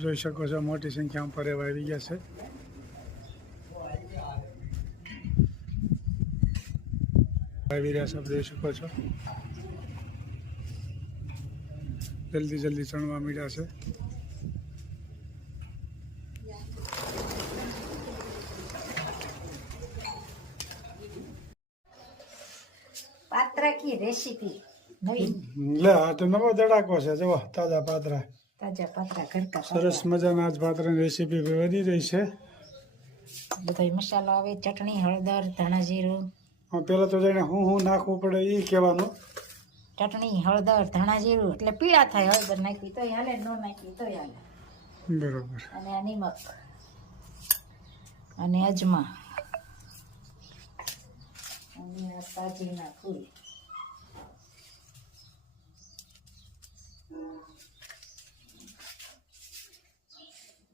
જોઈ શકો છો મોટી સંખ્યામાં પરેવા આવી ગયા છે। આવી રહ્યા છે, જોઈ શકો છો જલ્દી જલ્દી ચણવા મીડ્યા છે। पात्रा की रेसिपी नवीन લે આ તો નવો ધડાકો છે। જો તાજા પાત્રા, ताजा पात्रा घर का સરસ મજાના આજ પાત્રાની રેસીપી વધી રહી છે। બધા मसाला આવે, चटणी, हळदर, धाणा जीરું। પેલા તો જાણે હું નાખવું પડે એ કહેવાનું। चटणी, हळदर, धाणा जीરું એટલે પીળા થાય। હળદર નાખી તોય હાલે, ન નાખી તોય હાલે। બરોબર। અને આ નિમક અને અજમા અને આ સાજીના ફૂલ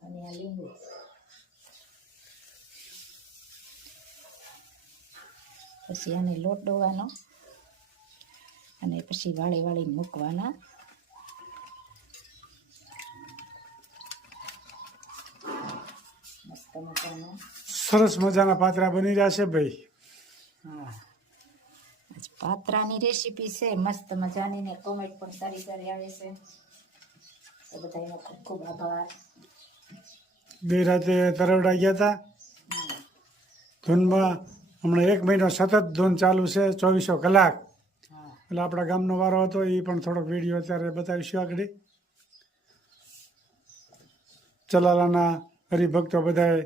અને આ લીંબુ પછી આને લોટ ડોવાનો અને પછી વાળી વાળીને મૂકવાના। મસ્ત મજાના સરસ મજાના પાત્રા બની રહ્યા છે ભાઈ। હા, આજ પાત્રાની રેસીપી છે મસ્ત મજાની ને કોમેન્ટ પણ સારી સારી આવે છે। તો બધાનો ખૂબ ખૂબ આભાર। ગઈ રાતે તરવડા ગયા હતા ધૂનમાં। હમણાં 1 મહિનો સતત ધૂન ચાલુ છે 24 કલાક। હા, એટલે આપણા ગામનો વારો હતો એ પણ થોડોક વિડીયો અત્યારે બતાવીશું આગળ। ચલાલાના હરિભક્તો બધાએ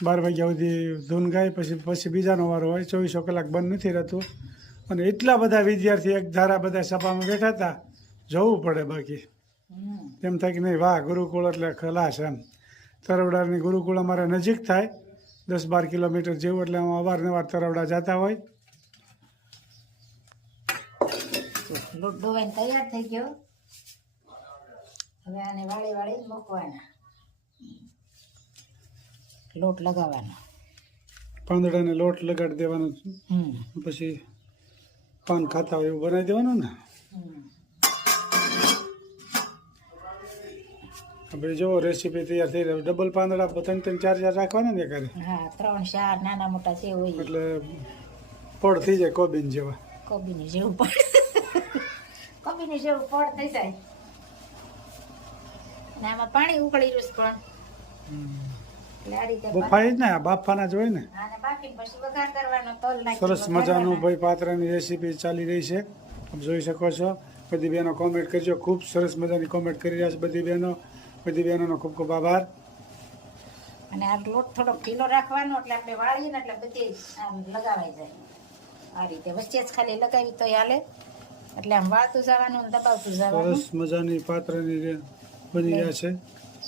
12 વાગ્યા સુધી ધૂન ગાય, પછી બીજાનો વારો હોય। 24 કલાક બંધ નથી રહેતું। અને એટલા બધા વિદ્યાર્થી એક ધારા બધા સભામાં બેઠા હતા, જવું પડે બાકી એમ થાય કે નહીં વાહ ગુરુકુળ એટલે ખલાસ એમ। તરવડાની ગુરુકુળ અમારે નજીક થાય 10-12 કિલોમીટર જેવું, એટલે અમે અવારનવાર તરવડા જતા હોય। લોટ ડોવાઈને તૈયાર થઈ ગયો। હવે આને વાળી વાળી મૂકવાના, લોટ લગાવવાનો। પાંદડાને લોટ લગાડી દેવાનો, પછી પાન ખાતા હોય એવું બનાવી દેવાનું ને। હવે જો રેસીપી તૈયાર થઈ રહી। ડબલ પાંદડા 3-4 રાખવાના ને ઘરે, હા 3-4 નાના મોટા જે હોય એટલે પડ થઈ જાય કોબીન જેવા। કોબીની જેવું પડ કોબીની જેવું પડ થઈ જાય। ને આમાં પાણી ઉકળી રહ્યું પણ એટલે આ રીતે બફાઈ જ ને બાફાના જ હોય ને। આને બાફીને પછી વઘાર કરવાનો, તલ નાખી સરસ મજાનું ભાઈ પાત્રાની રેસીપી ચાલી રહી છે, આપ જોઈ શકો છો। બધી બહેનો કોમેન્ટ કરજો, ખૂબ સરસ મજાની કોમેન્ટ કરી રહ્યા છે બધી બહેનોનો ખૂબ ખૂબ આભાર। અને આ લોટ થોડો ઢીલો રાખવાનો, એટલે આપણે વાળીએ ને એટલે બધી આમ લગાવાઈ જાય। આ રીતે વચ્ચે જ ખાલી લગાવી તો હાલે, એટલે આમ વાળતું જવાનું ને દબાવતું જવાનું। સરસ મજાની પાત્રાની બની રહ્યા છે।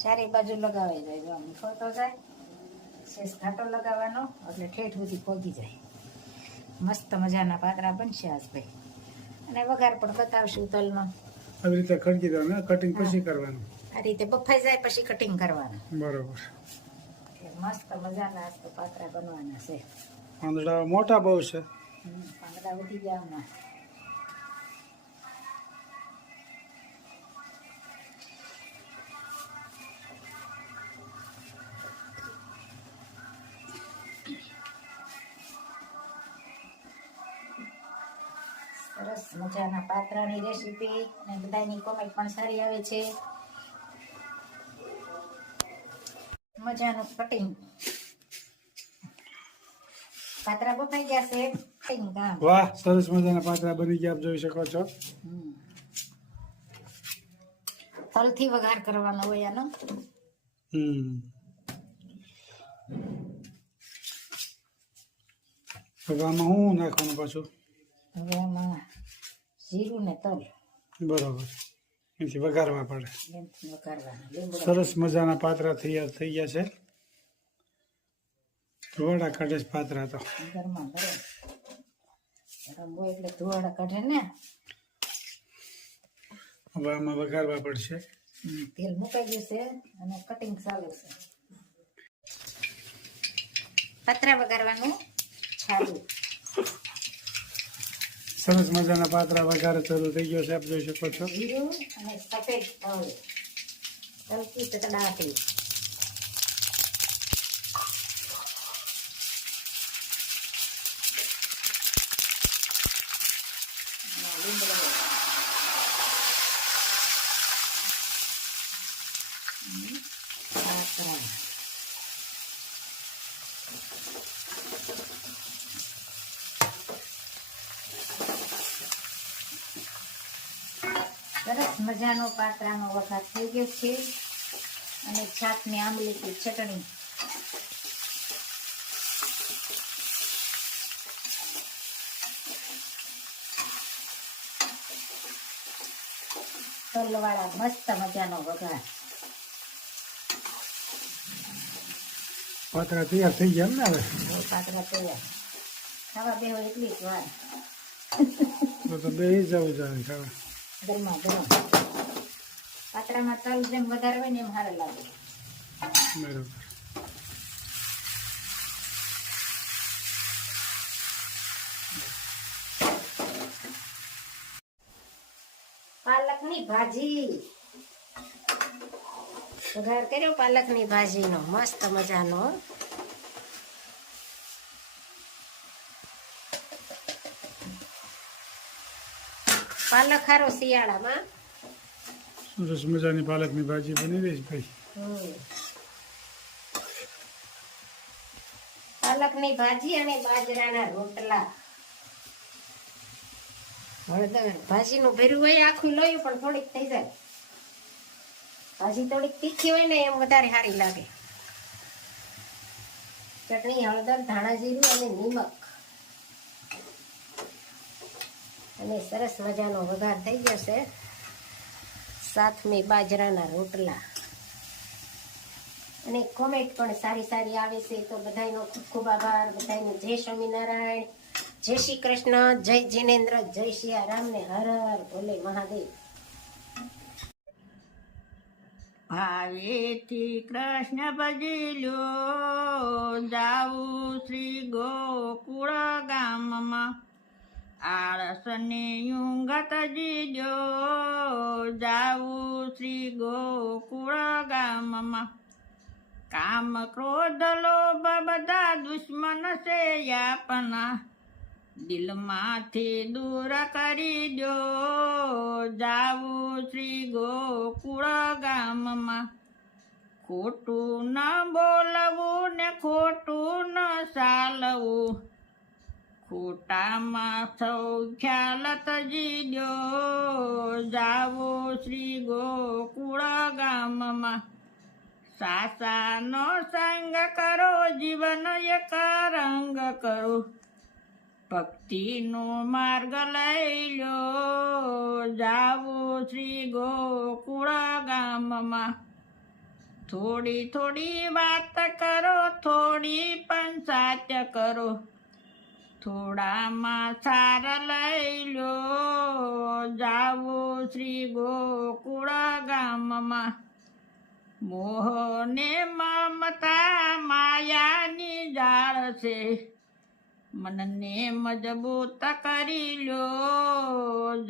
સારી બાજુ લગાવાઈ જાય, જો આમ ફરતો જાય, શેષ ઘાટો લગાવવાનો એટલે ઠેઠ સુધી પહોંચી જાય। મસ્ત મજાના પાત્રા બનશે આજ ભાઈ। અને વઘાર પણ બતાવશું તલનો। આવી રીતે ખડકી દેવાનું, કટિંગ પછી કરવાનું। આ રીતે બફાઈ જાય પછી કટિંગ કરવાનું। બરોબર। એટલે મસ્ત મજાના આજ તો પાત્રા બનવાના છે। પાંદડા મોટા બહુ છે। પાંદડા ઉઠી ગયા હમણાં। સરસ મજાના પાત્રાની રેસીપી અને બધાની કોમેન્ટ પણ સારી આવે છે। મજાનું કટિંગ, પાત્રા બફાઈ ગયા છે, કટિંગ કામ। વાહ, સરસ મજાના પાત્રા બની ગયા, આપ જોઈ શકો છો। તલથી વઘાર કરવાનો હોય આનો। હવે આમાં શું નાખવાનું પાછું? હવે આમાં જીરું ને તલ બરોબર, એથી વઘારવા પડે। એમથી વઘારવાના। સરસ મજાના પાત્રા તૈયાર થઈ ગયા છે। ધોવાડા કાઢે છે પાત્રા તો, ગરમા ગરમ ગરમ હોય એટલે ધોવાડા કાઢે ને। હવે આમાં વઘારવા પડશે। તેલ મુકાઈ ગયું છે અને કટિંગ ચાલુ છે। પાત્રા વઘારવાનું ચાલુ। સરસ મજાના પાત્રા વઘાર ચાલુ થઈ ગયો છે, આપ જોઈ શકો છો। જીરું અને સફેદ તલ હલકી તતડાટી. લીમડો. પાત્રા. સરસ મજાનો પાત્રાનો વઘાર થઈ ગયો છે અને છાશની આંબલીની ચટણી. તલવાળા મસ્ત મજાનો વઘાર. પાત્રા તૈયાર થઈ ગયા એમ ને હવે હવે પાત્રા તૈયાર. ખાવા બેહો એટલી જ વાર. તો બેસી જવું જોઈએ ખાવા. ગરમા ગરમ. પાત્રામાં તલ જેમ વધારે હોય ને એમ સારું લાગે. બરોબર. પાલકની ભાજી. વઘાર કર્યો પાલકની ભાજીનો મસ્ત મજાનો. પાલક હારો શિયાળામાં. સરસ મજાની પાલકની ભાજી બની રહી છે ભાઈ. પાલકની ભાજી અને બાજરાના રોટલા. હળદર ભાજીનું ભર્યું હોય આખું લોયું પણ થોડીક થઈ જાય. ભાજી થોડીક તીખી હોય ને એમ વધારે સારી લાગે. ચટણી, હળદર, ધાણા જીરું અને નિમક અને સરસ મજાનો વઘાર થઈ ગયો છે. સાથમે બાજરાના રોટલા. અને કોમેન્ટ પણ સારી સારી આવે છે તો બધાનો ખૂબ ખૂબ આભાર. બધાનો જય સ્વામિનારાયણ, જય શ્રી કૃષ્ણ, જય જીનેન્દ્ર, જય સિયારામ ને હર હર ભોલે મહાદેવ. ભાવેથી કૃષ્ણ ભજલ્યો જાવું શ્રી ગોકુળ ગામમાં. આળસને યુંગત જીજો જાવું શ્રી ગોકુળ ગામમાં. કામ ક્રોધ લોભ બધા દુશ્મન છે યાપના. દિલમાંથી દૂર કરી દો જાવું શ્રી ગોકુળ ગામમાં. ખોટું ન બોલવું ને ખોટું ન ચાલવું. ખોટામાં સૌ ખ્યાલ તજી દો જાવું શ્રી ગોકુળ ગામમાં. સાસાનો સંગ કરો જીવન એક રંગ કરો. ભક્તિનો માર્ગ લઈ લો જાવું શ્રી ગોકુળ ગામમાં. થોડી થોડી વાત કરો થોડી પણ સાચા કરો. થોડામાં સાર લઈ લો જાવું શ્રી ગોકુળ ગામમાં. મોહને મમતા માયાની જાળ છે. મનને મજબૂત કરી લો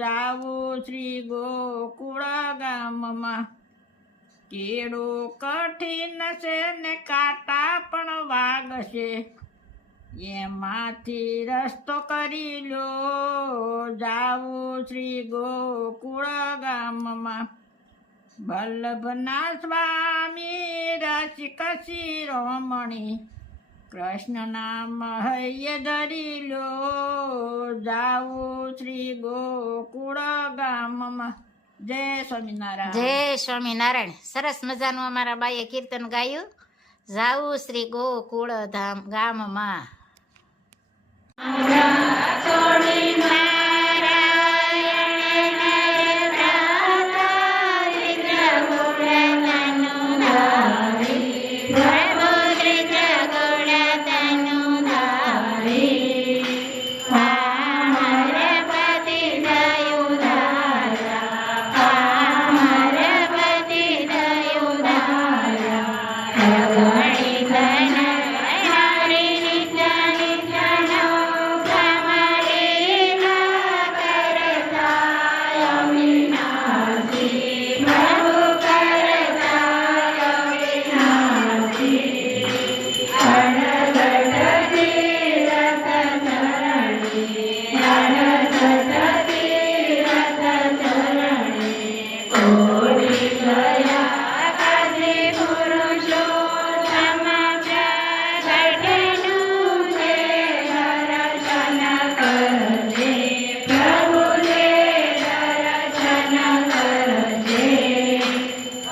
જાવું શ્રી ગોકુળ ગામમાં. કેળો કઠિન છે ને કાંટા પણ વાગશે. એમાંથી રસ્તો કરી લો જાવું શ્રી ગોકુળ ગામમાં. વલ્લભના સ્વામી રસિક શિરોમણી. કૃષ્ણ નામ હૈયે ધરી લો જાવું શ્રી ગોકુળ ગામમાં. જય સ્વામિનારાયણ. જય સ્વામિનારાયણ. સરસ મજાનું અમારા બાઈએ કીર્તન ગાયું. જાવું શ્રી ગોકુળ ધામ ગામમાં.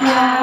કૃષ્ણ